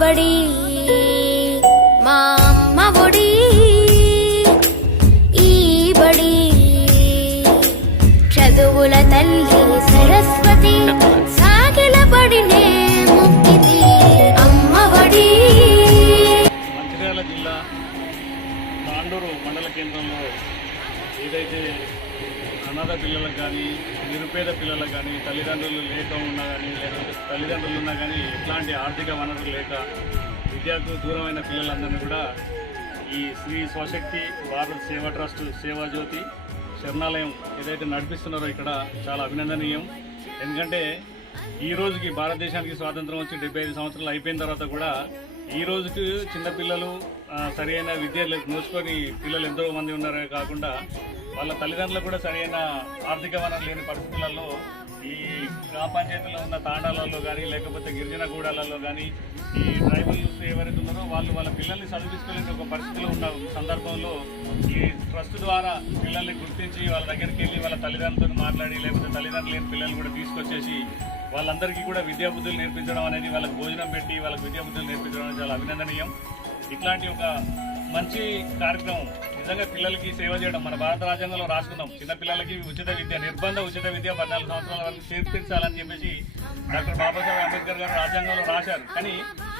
బడి మా అమ్మ ఒడి ఈ బడి చదువుల తల్లి సరస్వతి సాగిల బడినే ముక్కిది అమ్మ ఒడి. మంచిర్యాల జిల్లా తాండూరు మండల కేంద్రంలో ఏదైతే అనాథ పిల్లలకు కానీ నిరుపేద పిల్లలకు కానీ తల్లిదండ్రులు లేక ఉన్నా కానీ లేకపోతే తల్లిదండ్రులు ఉన్నా కానీ ఎట్లాంటి ఆర్థిక వనరులు లేక విద్యకు దూరమైన పిల్లలందరినీ కూడా ఈ శ్రీ స్వశక్తి భారత్ సేవా ట్రస్ట్ సేవాజ్యోతి శరణాలయం ఏదైతే నడిపిస్తున్నారో ఇక్కడ చాలా అభినందనీయం. ఎందుకంటే ఈ రోజుకి భారతదేశానికి స్వాతంత్రం వచ్చి 75 సంవత్సరాలు అయిపోయిన తర్వాత కూడా ఈ రోజుకి చిన్నపిల్లలు సరైన విద్య నోచుకొని పిల్లలు ఎంతో మంది ఉన్నారే కాకుండా వాళ్ళ తల్లిదండ్రులకు కూడా సరైన ఆర్థిక వనరు లేని పరిస్థితులలో ఈ గ్రామ పంచాయతీలో ఉన్న తాండాలలో కానీ లేకపోతే గిరిజన గూడాలలో కానీ ఈ ట్రైబల్స్ ఎవరైతే ఉన్నారో వాళ్ళు వాళ్ళ పిల్లల్ని చదివించుకోలేని ఒక పరిస్థితిలో ఉన్న సందర్భంలో ఈ ట్రస్ట్ ద్వారా పిల్లల్ని గుర్తించి వాళ్ళ దగ్గరికి వెళ్ళి వాళ్ళ తల్లిదండ్రులతో మాట్లాడి లేకపోతే తల్లిదండ్రులు లేని పిల్లల్ని కూడా తీసుకొచ్చేసి వాళ్ళందరికీ కూడా విద్యాబుద్ధులు నేర్పించడం అనేది వాళ్ళకి భోజనం పెట్టి వాళ్ళకి విద్యాబుద్ధులు నేర్పించడం అనేది చాలా అభినందనీయం. ఇట్లాంటి ఒక మంచి కార్యక్రమం నిజంగా పిల్లలకి సేవ చేయడం మన భారత రాజ్యాంగంలో రాసుకున్నాం. చిన్నపిల్లలకి ఉచిత విద్య నిర్బంధ ఉచిత విద్య 14 సంవత్సరాల వరకు చేర్పించాలని చెప్పేసి డాక్టర్ బాబాసాహెబ్ అంబేద్కర్ గారు రాజ్యాంగంలో రాశారు. కానీ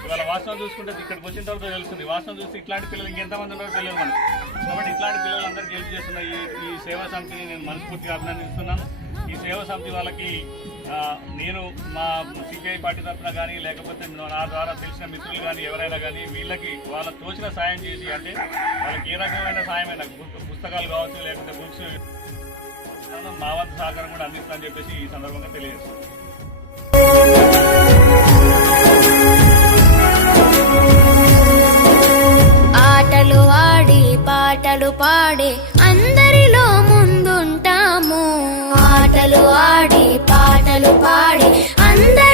ఇవాళ వాస్తవం చూసుకుంటే ఇక్కడికి వచ్చిన తర్వాత తెలుస్తుంది. వాస్తవం చూస్తే ఇట్లాంటి పిల్లలు ఇంకెంతమంది ఉన్నారో తెలియదు మనకి. కాబట్టి ఇట్లాంటి పిల్లలందరికీ హెల్ప్ చేస్తున్న ఈ సేవా సమితిని నేను మనస్ఫూర్తిగా అభినందిస్తున్నాను. ఈ సేవా సమితి వాళ్ళకి నేను మా సిపిఐ పార్టీ తరఫున కానీ లేకపోతే నా ద్వారా తెలిసిన మిత్రులు కానీ ఎవరైనా కానీ వీళ్ళకి వాళ్ళకి తోచిన సాయం చేసి అంటే వాళ్ళకి ఏ రకమైన సాయమైనా పుస్తకాలు కావచ్చు లేకపోతే బుక్స్ మా వంతు సహకారం కూడా అందిస్తానని చెప్పేసి ఈ సందర్భంగా తెలియజేస్తున్నాను. ఆటలు ఆడి పాటలు పాడే అందరిలో ముందుంటాము. ఆటలు ఆడి పాటలు పాడి అందరి